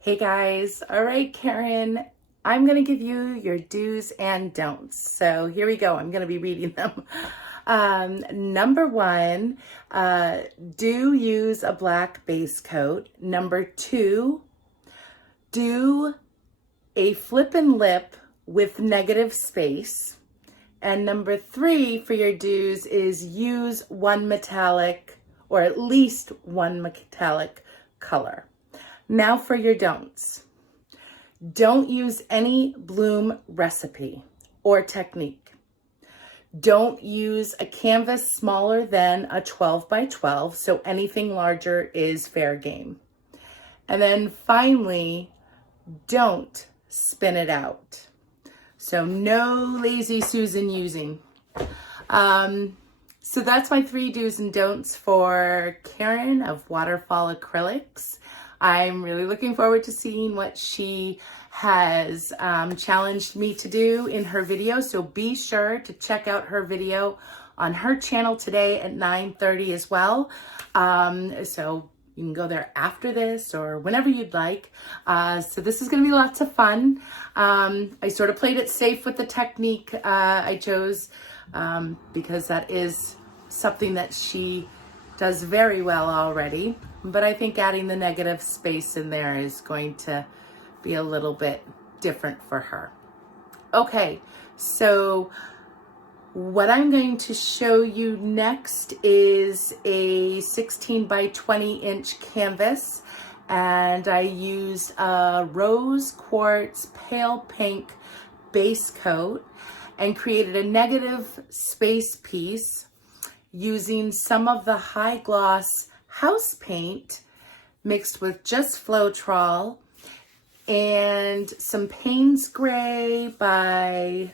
Hey guys, all right, Karen, I'm going to give you your do's and don'ts. So here we go. I'm going to be reading them. Number one, do use a black base coat. Number two, do a flip and lip with negative space. And number three for your do's is use one metallic or at least one metallic color. Now for your don'ts. Don't use any bloom recipe or technique. Don't use a canvas smaller than a 12 by 12, so anything larger is fair game. And then finally, don't spin it out. So no lazy Susan using. So that's my 3 do's and don'ts for Karen of Waterfall Acrylics. I'm really looking forward to seeing what she has challenged me to do in her video. So be sure to check out her video on her channel today at 9:30 as well. So you can go there after this or whenever you'd like. So this is going to be lots of fun. I sort of played it safe with the technique I chose because that is something that she does very well already. But I think adding the negative space in there is going to be a little bit different for her. Okay, so what I'm going to show you next is a 16 by 20 inch canvas, and I used a rose quartz pale pink base coat and created a negative space piece using some of the high gloss house paint mixed with just Floetrol and some Payne's Gray by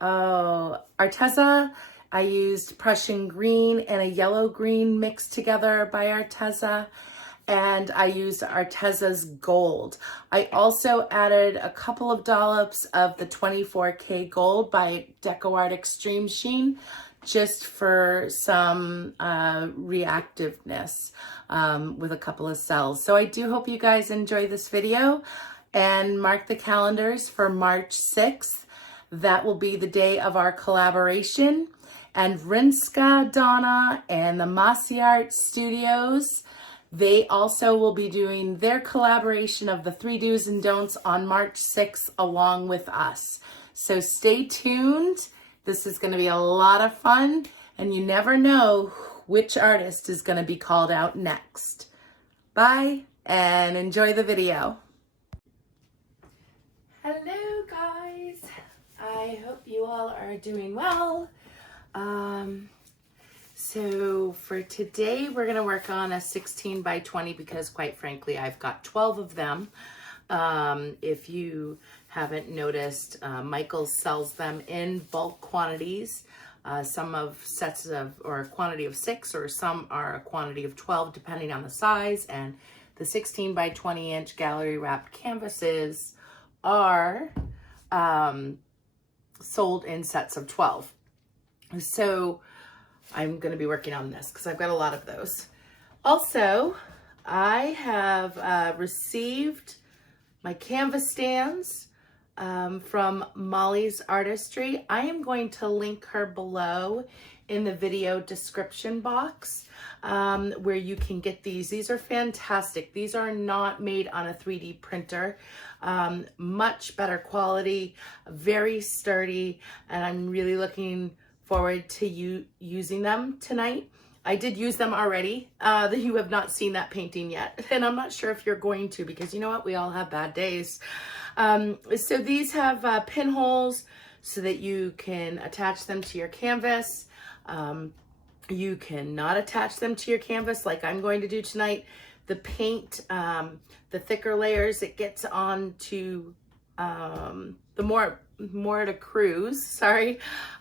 Arteza. I used Prussian green and a yellow green mixed together by Arteza, and I used Arteza's gold. I also added a couple of dollops of the 24K gold by DecoArt Extreme Sheen, just for some reactiveness with a couple of cells. So I do hope you guys enjoy this video, and mark the calendars for March 6th. That will be the day of our collaboration. And Rinska Donna and the Massey Art Studios, they also will be doing their collaboration of the 3 do's and don'ts on March 6th along with us. So stay tuned. This is going to be a lot of fun, and you never know which artist is going to be called out next. Bye, and enjoy the video. Hello, guys. I hope you all are doing well. So for today, we're going to work on a 16 by 20 because, quite frankly, I've got 12 of them. If you haven't noticed, Michaels sells them in bulk quantities. Some of sets of, or a quantity of 6, or some are a quantity of 12, depending on the size. And the 16 by 20 inch gallery wrapped canvases are sold in sets of 12. So I'm going to be working on this because I've got a lot of those. Also, I have received my canvas stands from Molly's Artistry. I am going to link her below in the video description box where you can get these. These are fantastic. These are not made on a 3D printer. Much better quality, very sturdy, and I'm really looking forward to you using them tonight. I did use them already. You have not seen that painting yet, and I'm not sure if you're going to, because you know what, we all have bad days. So these have pinholes so that you can attach them to your canvas. You cannot attach them to your canvas like I'm going to do tonight. The paint, the thicker layers it gets onto, the more to cruise, sorry,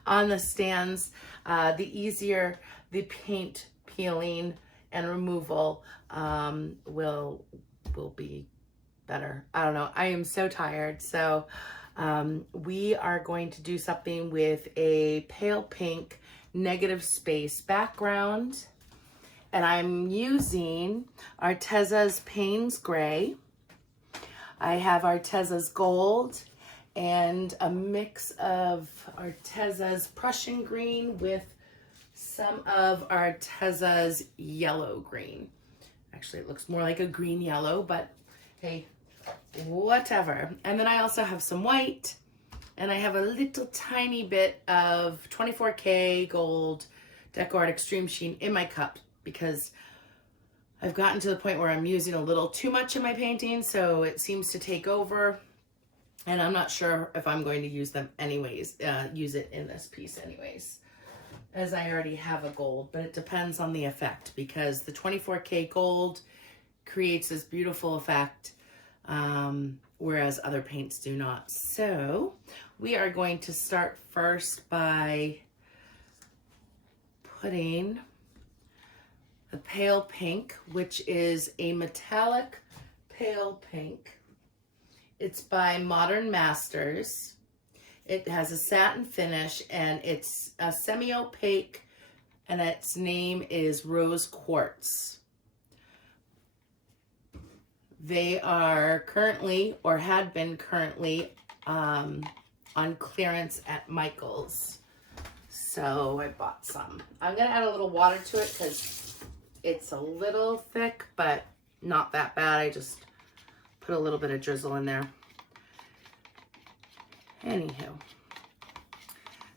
on the stands, the easier the paint peeling and removal will be better. I don't know. I am so tired. So we are going to do something with a pale pink negative space background, and I'm using Arteza's Payne's Gray. I have Arteza's gold and a mix of Arteza's Prussian green with some of Arteza's yellow green. Actually, it looks more like a green yellow, but hey, whatever. And then I also have some white, and I have a little tiny bit of 24K gold Deco Art Extreme Sheen in my cup because I've gotten to the point where I'm using a little too much in my painting, so it seems to take over, and I'm not sure if I'm going to use them anyways, use it in this piece anyways, as I already have a gold, but it depends on the effect because the 24K gold creates this beautiful effect, whereas other paints do not. So we are going to start first by putting the pale pink, which is a metallic pale pink. It's by Modern Masters. It has a satin finish and it's a semi-opaque, and its name is Rose Quartz. They are currently, or had been currently, on clearance at Michael's. So I bought some. I'm gonna add a little water to it because it's a little thick, but not that bad. I just put a little bit of drizzle in there. Anywho,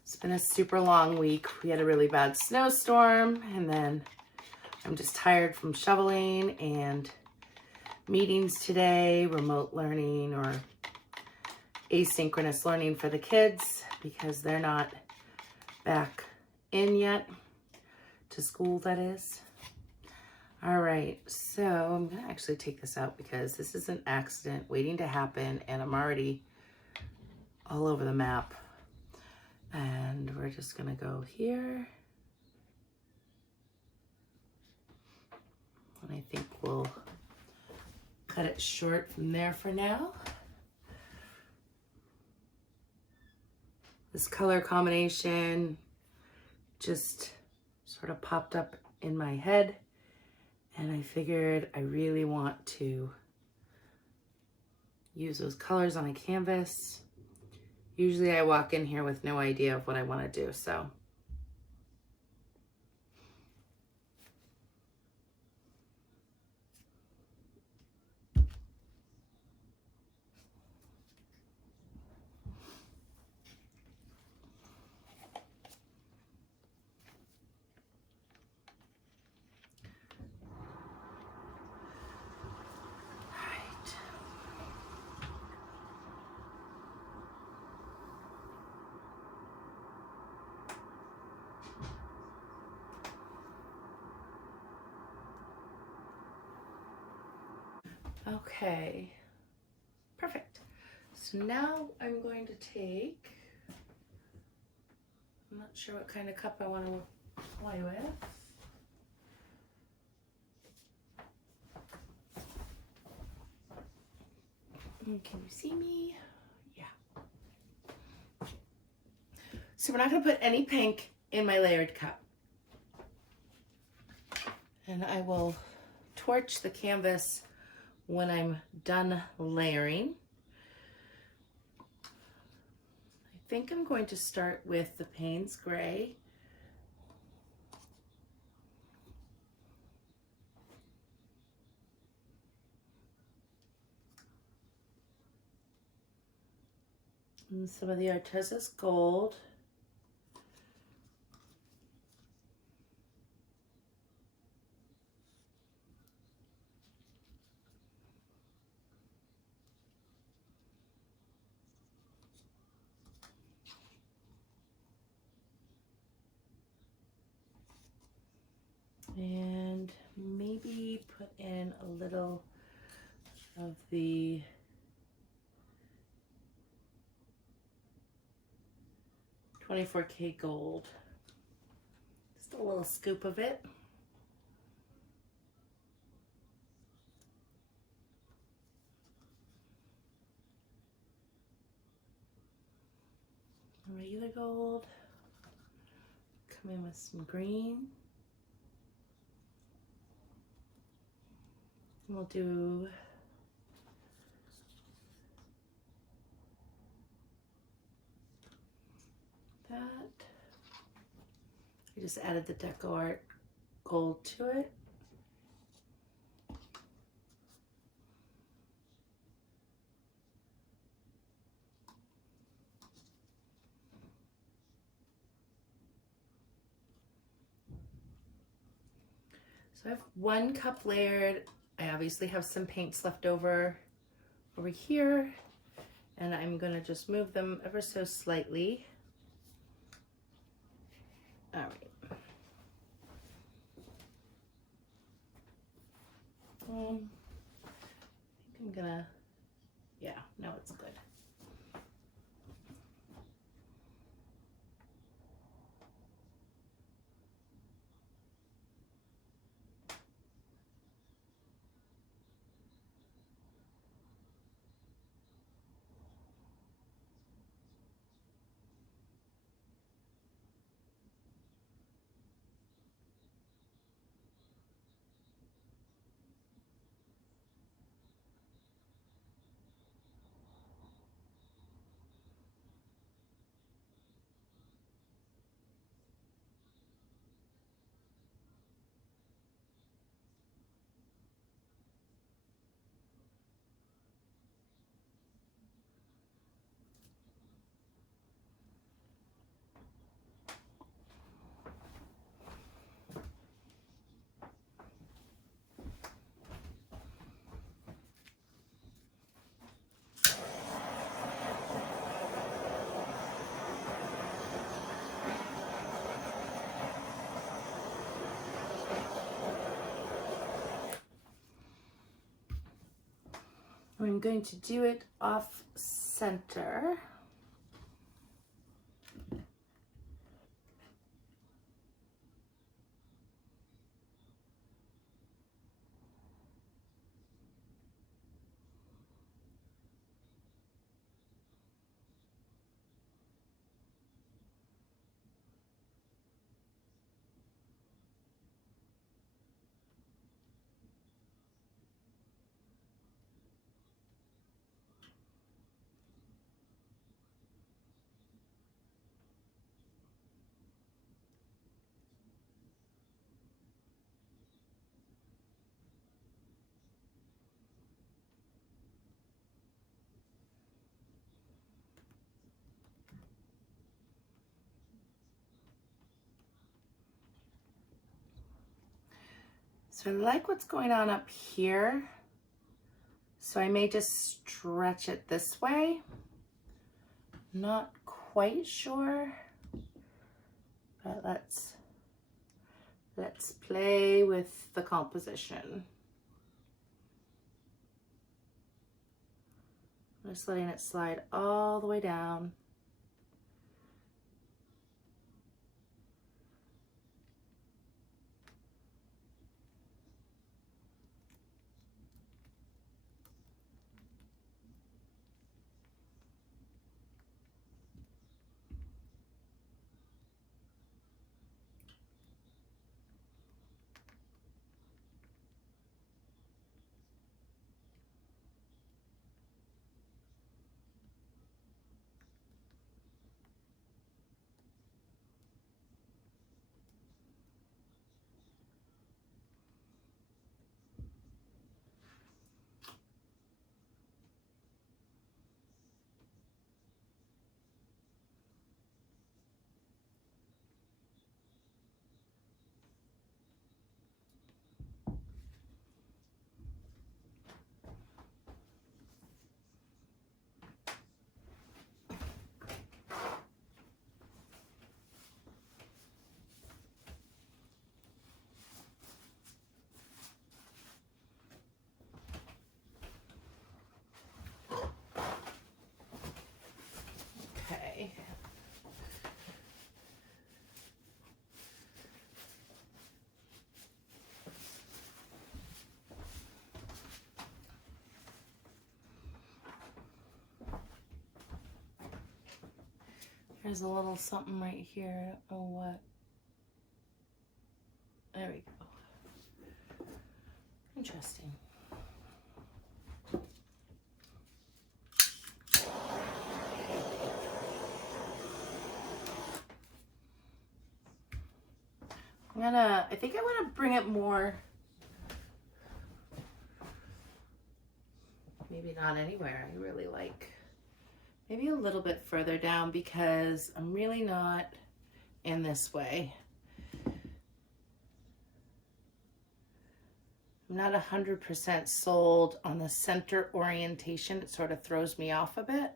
it's been a super long week. We had a really bad snowstorm, and then I'm just tired from shoveling and meetings today, remote learning or asynchronous learning for the kids because they're not back in yet, to school that is. All right, so I'm gonna actually take this out because this is an accident waiting to happen and I'm already all over the map. And we're just gonna go here. And I think we'll cut it short from there for now. This color combination just sort of popped up in my head, and I figured I really want to use those colors on a canvas. Usually I walk in here with no idea of what I want to do, so. Okay, perfect. So now I'm going to take, I'm not sure what kind of cup I want to play with. Can you see me? Yeah. So we're not going to put any pink in my layered cup. And I will torch the canvas when I'm done layering. I think I'm going to start with the Payne's Gray. And some of the Arteza's Gold. And maybe put in a little of the $24K gold. Just a little scoop of it. Regular gold. Come in with some green. We'll do just added the Deco Art gold to it. So I have 1 cup layered. I obviously have some paints left over here, and I'm gonna just move them ever so slightly. All right. I think I'm gonna, yeah, no, it's good. I'm going to do it off center. So I like what's going on up here. So I may just stretch it this way. Not quite sure, but let's play with the composition. I'm just letting it slide all the way down. Okay. There's a little something right here. I don't know what. There we go. Interesting. I think I want to bring it more, maybe not anywhere. I really like, maybe a little bit further down because I'm really not in this way. I'm not 100% sold on the center orientation. It sort of throws me off a bit.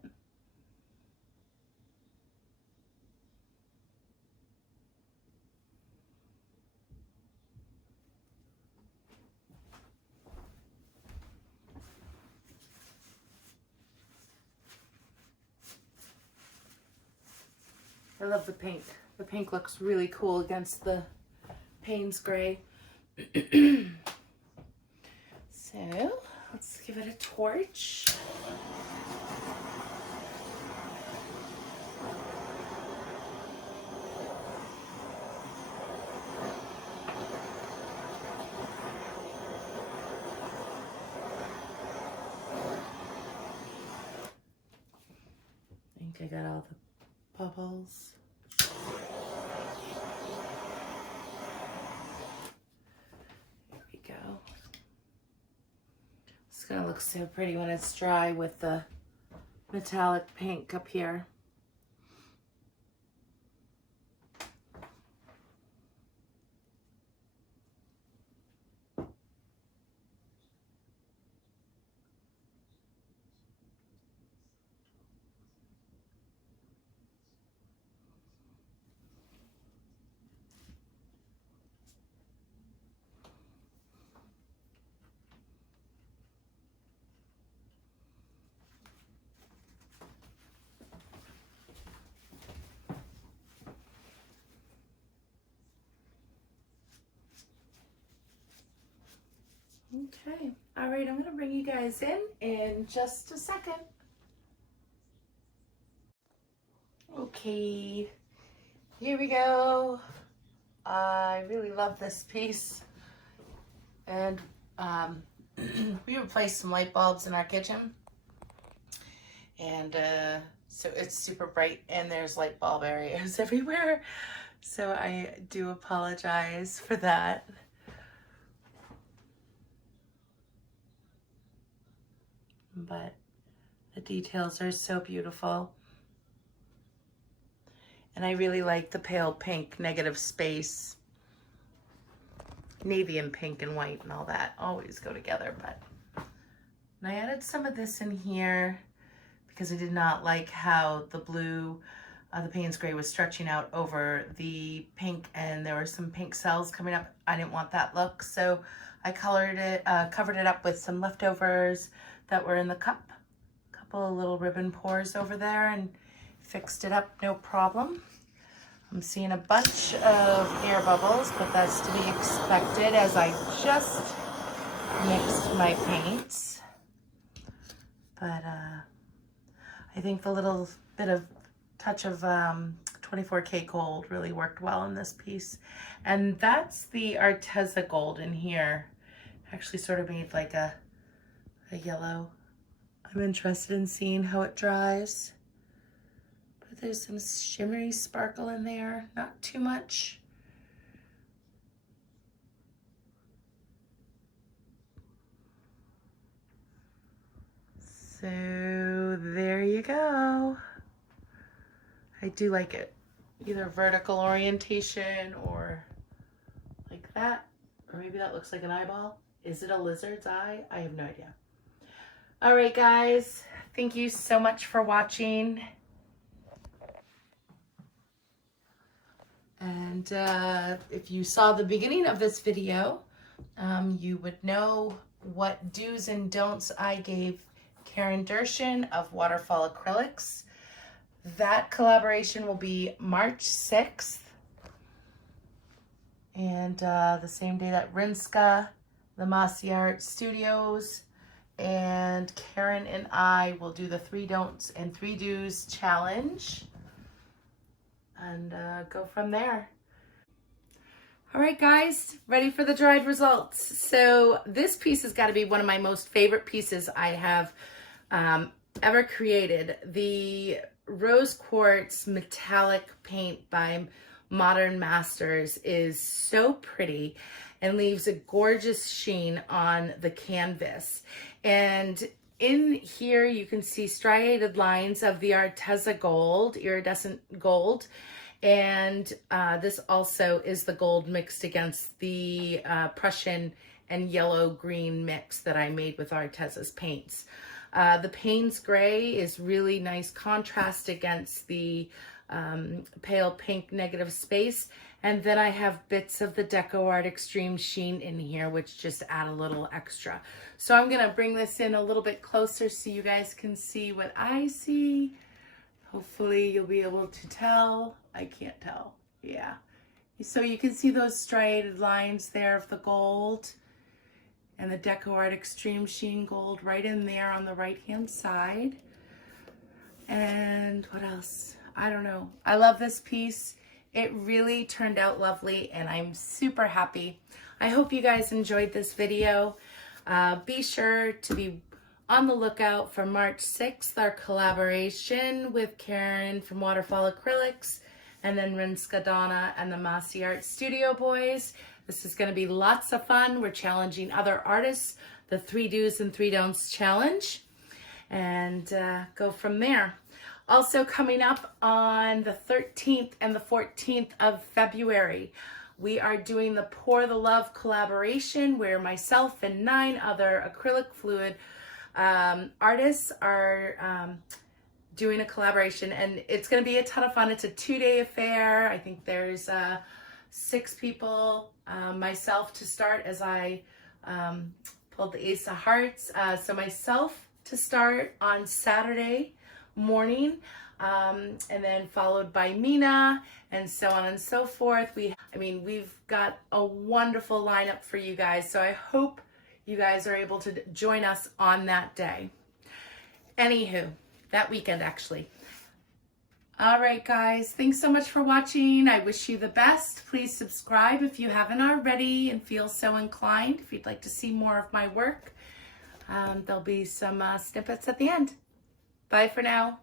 I love the pink. The pink looks really cool against the Payne's gray. So let's give it a torch. I think I got all the bubbles. There we go. It's gonna look so pretty when it's dry with the metallic pink up here. Okay, all right, I'm gonna bring you guys in just a second. Okay, here we go. I really love this piece. And we replaced some light bulbs in our kitchen. And so it's super bright and there's light bulb areas everywhere. So I do apologize for that. But the details are so beautiful. And I really like the pale pink negative space. Navy and pink and white and all that always go together. But and I added some of this in here because I did not like how the blue, the Payne's gray was stretching out over the pink, and there were some pink cells coming up. I didn't want that look, so I colored it, covered it up with some leftovers that were in the cup. A couple of little ribbon pours over there and fixed it up, no problem. I'm seeing a bunch of air bubbles, but that's to be expected as I just mixed my paints. But I think the little bit of touch of 24K gold really worked well in this piece. And that's the Arteza gold in here. Actually sort of made like a yellow. I'm interested in seeing how it dries. But there's some shimmery sparkle in there, not too much. So there you go. I do like it. Either vertical orientation or like that. Or maybe that looks like an eyeball. Is it a lizard's eye? I have no idea. All right, guys. Thank you so much for watching. And if you saw the beginning of this video, you would know what do's and don'ts I gave Karen Dershin of Waterfall Acrylics. That collaboration will be March 6th. And the same day that Rinska, the Massey Art Studios, and Karen and I will do the 3 don'ts and 3 do's challenge. And go from there. All right, guys, ready for the dried results. So this piece has got to be one of my most favorite pieces I have ever created. The Rose Quartz Metallic Paint by Modern Masters is so pretty and leaves a gorgeous sheen on the canvas. And in here you can see striated lines of the Arteza gold, iridescent gold. And this also is the gold mixed against the Prussian and yellow-green mix that I made with Arteza's paints. The Payne's Gray is really nice contrast against the pale pink negative space. And then I have bits of the Deco Art Extreme Sheen in here, which just add a little extra. So I'm gonna bring this in a little bit closer so you guys can see what I see. Hopefully you'll be able to tell. I can't tell, yeah. So you can see those striated lines there of the gold and the Deco Art Extreme Sheen gold right in there on the right-hand side. And what else? I don't know. I love this piece. It really turned out lovely and I'm super happy. I hope you guys enjoyed this video. Be sure to be on the lookout for March 6th, our collaboration with Karen from Waterfall Acrylics, and then Rinska Donna and the Massey Art Studio boys. This is going to be lots of fun. We're challenging other artists, the 3 Do's and 3 Don'ts challenge, and go from there. Also coming up on the 13th and the 14th of February, we are doing the Pour the Love collaboration where myself and 9 other acrylic fluid artists are doing a collaboration, and it's going to be a ton of fun. It's a 2-day affair. I think there's 6 people, myself to start as I pulled the Ace of Hearts. So myself to start on Saturday morning, and then followed by Mina, and so on and so forth. We've got a wonderful lineup for you guys, so I hope you guys are able to join us on that day. Anywho, that weekend actually. All right, guys, thanks so much for watching. I wish you the best. Please subscribe if you haven't already and feel so inclined. If you'd like to see more of my work, there'll be some snippets at the end. Bye for now.